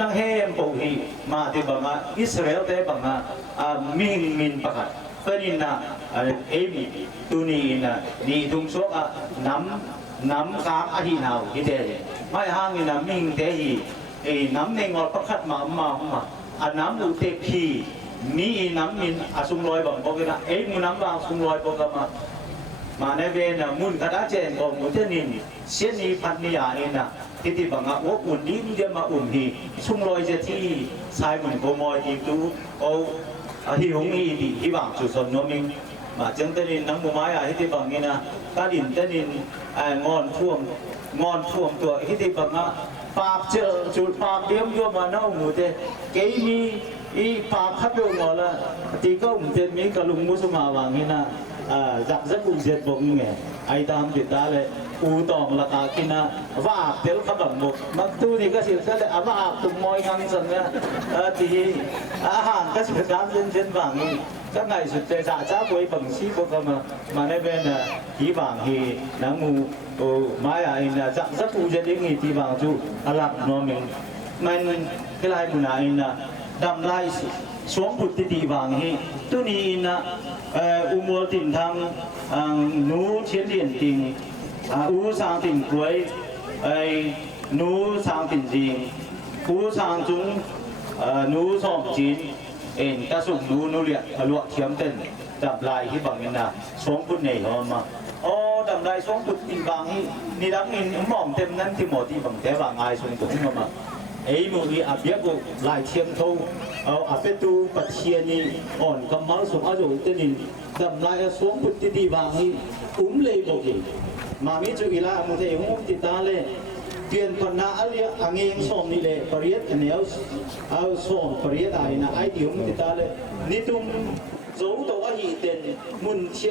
นังเฮมปุหีมาที่บังอาอิสราเอลแต่บังอามินประกาศก็นี่นะเอมีตุนีนะนี่ทุ่งโซกน้ำค้างอาทินาวที่เดียไม่ห่างนี่นะมิงเทียน้ำในงอประคัดมาน้ำอุเทพีมีน้ำมินสุงลอยบังบอกกันนะมุน้ำบางสุงลอยบอกกันมาในเวนะมุนกระดาษเจนของมุทนินเสียนีพันนิยาเองนะที่บังอาว่าอุ่นนี้มันจะมาอุ่นที่สุงลอยจะที่สายเหมือนโกมอยอีกตัวเอาที่หงอีดีที่บางจุดสนโนมิงมาจังตนินน้ำมุไม้ที่บังนี่นะตาดินตนินงอนท่วมตัวที่บังอาปากเจอจุดปากเดียมโยมาเน่าหมูเตเกมีปากขับโยงอละตีก็หมูเตมีกระลุงมุสมาวางนี่นะจับสักกุญเจ็ดบงไงไอ้ตามจิตตาเลยอูตองละกากินะว่าเดี๋ยวขับแบบบุกมักตู้นี่ก็สิก็เลยว่าตุ่มมอยงังสังเนี่ยที่อาหารก็สิบการเช่นบางนี่ก็ไงสุดใจจ่าจ้าป่วยบังชีพวกมาในเป็นที่บางที่นังมูมาไอ้เนี่ยจับสักกุญเจ็ดยังงี้ที่บางจู่อลับน้องมันก็ไล่บุญไอ้เนี่ยดำไล่สวมบุตรที่บางที่ตัวนี้นะอุโมงค์ติ่งทำหนูเชียนเดียนติ่งอูสางติ่งกล้วยหนูสางติ่งจิงอูสางจุงหนูสองจีนกระสุนหนูเลียลวกเทียมเต้นดับลายที่บางนี่นะสวมบุตรเนี่ยเขามาดับลายสวมบุตรติ่งบางนี่ดังนี่มองเต็มนั้นที่หมดที่บางแต่บางไอ้สวมบุตรมามืออาเบียกุลายเทียมเท่าอาเปตูปัจเจียนี่อ่อนกำมัลสมอาจุเตนินดำลายสวมปุตติบางฮีเลยบอกอีมามิจุอิลามุเทหงติตาเลเตียนปนาอเลียอังเองสมนี่เลยปริยัติเนียวเอาสมปริยัติไอ้นะไอ้ที่หงติตาเลนิตุมโจตัวฮีเตนมุนเช